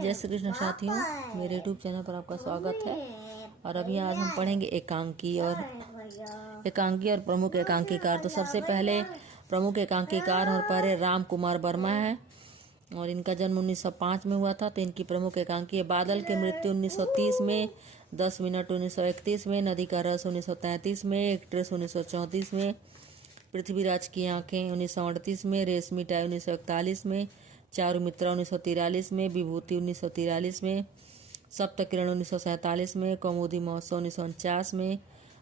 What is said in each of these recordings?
जय श्री कृष्ण साथियों, मेरे यूट्यूब चैनल पर आपका स्वागत है। और अभी आज हम पढ़ेंगे एकांकी और प्रमुख एकांकीकार। तो सबसे पहले प्रमुख एकांकीकार हमारे राम कुमार वर्मा है और इनका जन्म 1905 में हुआ था। तो इनकी प्रमुख एकांकी है बादल की मृत्यु 1930 में, 10 मिनट 1931 में, नदी का रस 1933 में, एक्ट्रेस 1934 में, पृथ्वीराज की आंखें 1938 में, रेशमी टाई 1941 में, चारु मित्रा 1943 में, विभूति 1943 में, सप्तकिरण 1947 में, कौमुदी महोत्सव 1949 में,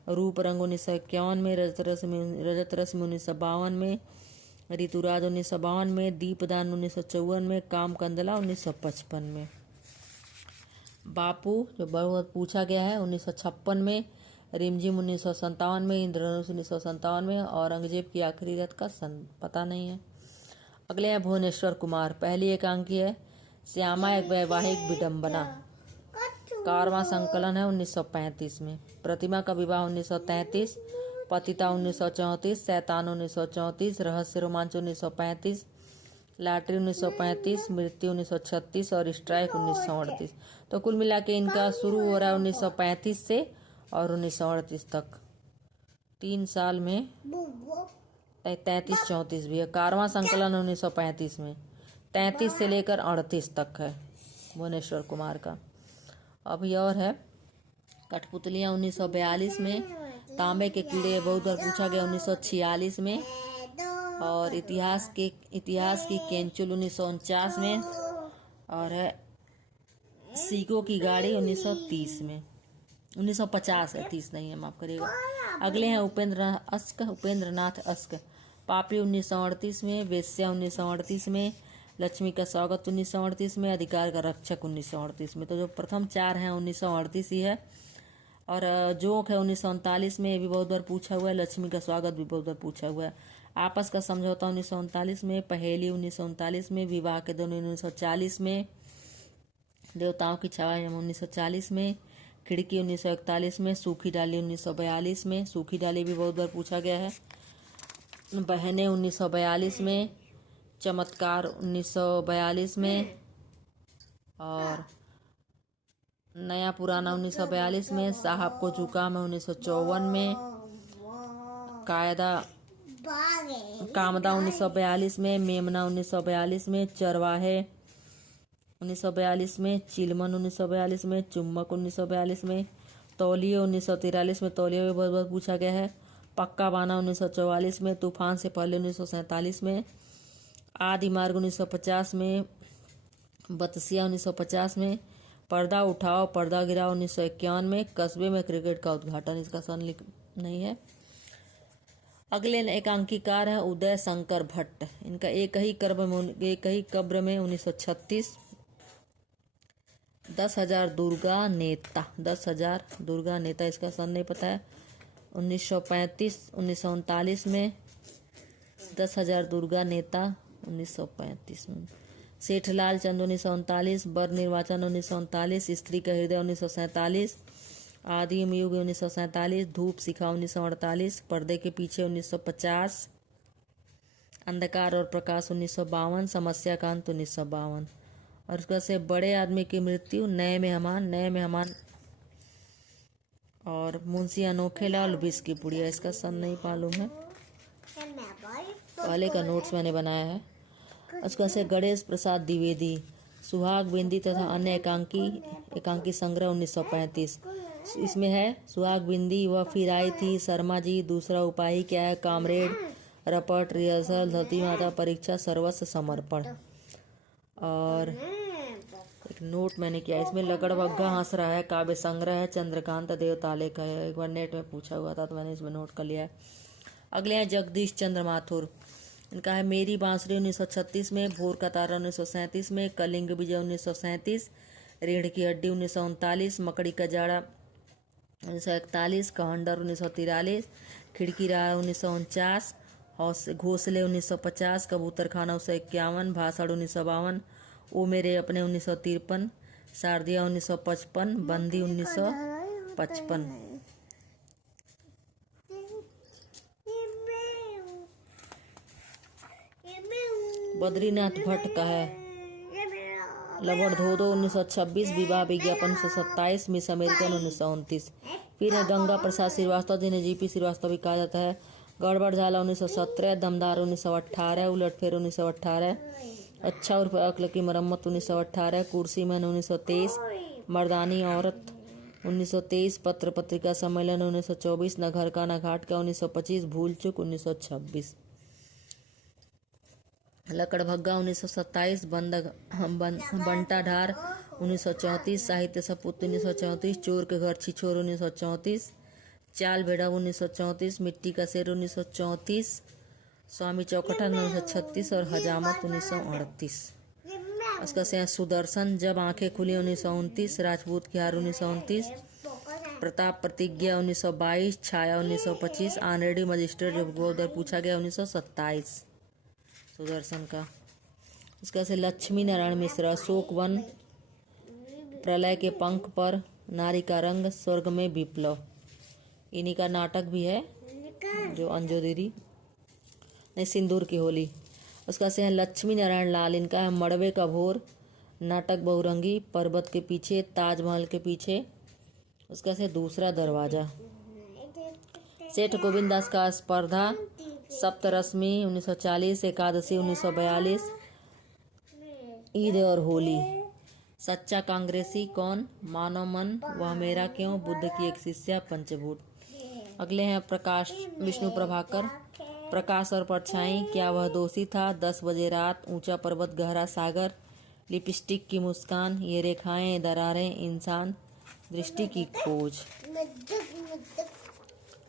रूप रंग 1951 में, रजत रश्मि 1952 में, ऋतुराज 1952 में, दीपदान 1954 में, काम कंदला 1955 में। बापू जो बहुत पूछा गया है 1956 में, रिमझिम 1957 में, इंद्रधनुष 1957 में, औरंगजेब की आखिरी रात का पता नहीं है। अगले हैं भुवनेश्वर कुमार। पहली एकांकी है श्यामा एक वैवाहिक विडंबना, कारवां संकलन है 1935 में। प्रतिमा का विवाह 1933, पतिता 1934, शैतान 1934, रहस्य रोमांच 1935, लॉटरी 1935, मृत्यु 1936 और स्ट्राइक 1938। तो कुल मिला के इनका शुरू हो रहा है 1935 से और 1938 तक, 3 साल में 33-34 भी है। कारवां संकलन 1935 में, 33 से लेकर 38 तक है भुवनेश्वर कुमार का। अभी और है कठपुतलियां 1942 में, तांबे के कीड़े बहुत बार पूछा गया 1946 में, और इतिहास की केंचुल 1949 में, और है सीगो की गाड़ी 1930 में, 1950 है, 30 नहीं है, माफ करिएगा। अगले हैं उपेंद्र नाथ अस्क। पापड़ी 1938 में, वेश्या 1938 में, लक्ष्मी का स्वागत 1938 में, अधिकार का रक्षक 1938 में। तो जो प्रथम 4 हैं 1938 ही है। और जोक है 1939 में, ये भी बहुत बार पूछा हुआ है। लक्ष्मी का स्वागत भी बहुत बार पूछा हुआ है। आपस का समझौता 1939 में, पहेली 1939 में, विवाह के दोनों 1940 में, देवताओं की छाया 1940 में, खिड़की 1941 में, सूखी डाली 1942 में, सूखी डाली भी बहुत बार पूछा गया है। बहनें 1942 में, चमत्कार 1942 में, और नया पुराना 1942 में, साहब को जुकाम 1954 में, कामदा 1942 में, मेमना 1942 में, चरवाहे 1942 में, चिलमन 1942 में, चुम्बक 1942 में, तौलिया 1943 में, तौलिया भी बहुत बहुत पूछा गया है। पक्का बाना 1944 में, तूफान से पहले 1947 में, आदि मार्ग 1950 में, बतसिया 1950 में, पर्दा उठाओ पर्दा गिराओ 1951 में, कस्बे में क्रिकेट का उद्घाटन, इसका सन नहीं है। अगले एकांकीकार है उदय शंकर भट्ट। इनका एक ही कब्र में 1936, 10,000 दुर्गा नेता, 10,000 दुर्गा नेता, इसका सन नहीं पता है। 1935 1939 में, 10,000 दुर्गा नेता 1935 में। सेठलाल चंद 1939, बर निर्वाचन 1939, स्त्री का हृदय 1947, आदिम युग 1947, धूप शिखा 1948, पर्दे के पीछे 1950, अंधकार और प्रकाश 1952, समस्या का अंत 1952। और उसका से बड़े आदमी की मृत्यु नए मेहमान और मुंशी अनोखे लाल विष की पुड़िया, इसका सन नहीं मालूम है, पहले का नोट्स मैंने बनाया है। उसका से गणेश प्रसाद द्विवेदी, सुहाग बिंदी तथा अन्य एकांकी संग्रह 1935। इसमें है सुहाग बिंदी, वह फिर आई थी, शर्मा जी, दूसरा उपाय क्या है, कामरेड, रपट, रिहर्सल, धरती माता, परीक्षा, सर्वस्व समर्पण। और एक नोट मैंने किया, इसमें लगड़बग्गा हंस रहा है, काव्य संग्रह है, चंद्रकांत देवताले का है, एक बार नेट में पूछा हुआ था तो मैंने इसमें नोट कर लिया है। अगले हैं जगदीश चंद्र माथुर। इनका है मेरी बांसुरी 1936 में, भोर का तारा 1937 में, कलिंग विजय 1937, रीढ़ की हड्डी 1939, मकड़ी का जाड़ा 1941, कहंडर 1943, खिड़की राह 1949, घोंसले 1950, कबूतर खाना 1951, भाषण 1952, ओ मेरे अपने 1953, शारदिया 1955, बंदी 1955। बद्रीनाथ भट्ट का है लवण धो दो 1926, विवाह विज्ञापन 1927, मिस अमेरिकन 1929। फिर है गंगा प्रसाद श्रीवास्तव, जिन्हें जीपी श्रीवास्तव भी कहा जाता है। गड़बड़ झाला 1917, दमदार 1918, उलटफेर 1918, अच्छा उर्फ अक्ल की मरम्मत 1918, कुर्सी मैन 1923, मर्दानी औरत 1923, पत्र पत्रिका सम्मेलन 1924, न घर का न घाट का 1925, भूल चूक 1926, लकड़ भग्गा 1927, बंटा ढार 1934, साहित्य सपूत 1934, चोर के घर छिछोर 1934, चाल भेड़ा 1934, मिट्टी का शेर 1934, स्वामी चौकठा 1936 और हजामत 1938। उसका से सुदर्शन, जब आंखें खुली 1929, राजपूत की हार 1929, प्रताप प्रतिज्ञा 1922, छाया 1925, ऑनरेडी मजिस्ट्रेट जब गोदर पूछा गया 1927 सुदर्शन का। उसका से लक्ष्मी नारायण मिश्रा, अशोक वन, प्रलय के पंख पर, नारी का रंग, स्वर्ग में विप्लव, इन्हीं का नाटक भी है जो अंजोदेरी नहीं सिंदूर की होली। उसका से है लक्ष्मी नारायण लाल, इनका है मड़वे का भोर, नाटक बहुरंगी, पर्वत के पीछे, ताजमहल के पीछे। उसका से दूसरा दरवाजा। सेठ गोविंद दास का स्पर्धा, सप्तरश्मि 1940, एकादशी 1942, ईद और होली। सच्चा कांग्रेसी कौन, मानव मन, वह मेरा क्यों, बुद्ध की एक शिष्या, पंचभूत। अगले हैं प्रकाश विष्णु प्रभाकर, प्रकाश और परछाई, क्या वह दोषी था, 10 बजे रात, ऊंचा पर्वत गहरा सागर, लिपस्टिक की मुस्कान, ये रेखाएं दरारें इंसान, दृष्टि की खोज।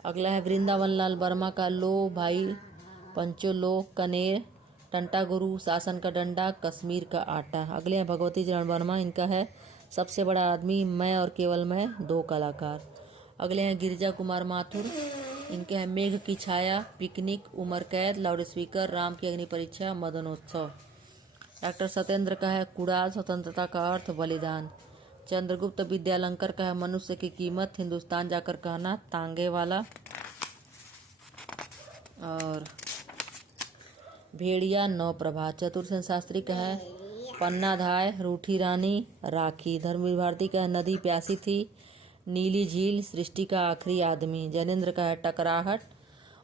अगला है वृंदावन लाल वर्मा का लो भाई पंचो लो, कनेर, टंटा गुरु, शासन का डंडा, कश्मीर का आटा। अगले हैं भगवती चरण वर्मा, इनका है सबसे बड़ा आदमी, मैं और केवल मैं, 2 कलाकार। अगले हैं गिरिजा कुमार माथुर, इनके हैं मेघ की छाया, पिकनिक, उमर कैद, लाउड स्पीकर, राम की अग्नि परीक्षा, मदनोत्सव। डॉक्टर सत्येंद्र का है कुड़ाल, स्वतंत्रता का अर्थ, बलिदान। चंद्रगुप्त विद्यालंकर का है मनुष्य की कीमत, हिंदुस्तान जाकर कहना, तांगे वाला। और भेड़िया, नौ प्रभा। चतुर्सेन शास्त्री का है पन्नाधाय, रूठी रानी, राखी। धर्मवीर भारती का है नदी प्यासी थी, नीली झील, सृष्टि का आखिरी आदमी। जैनेन्द्र का है टकराहट,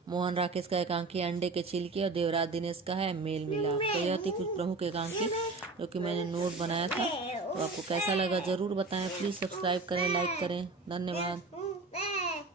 मोहन राकेश का एकांकी, अंडे के छिलके, और देवराज दिनेश का है मेल मिलाप। तो यह थी कुछ प्रमुख एकांकी जो कि मैंने नोट बनाया था। तो आपको कैसा लगा जरूर बताएं। प्लीज़ सब्सक्राइब करें, लाइक करें। धन्यवाद।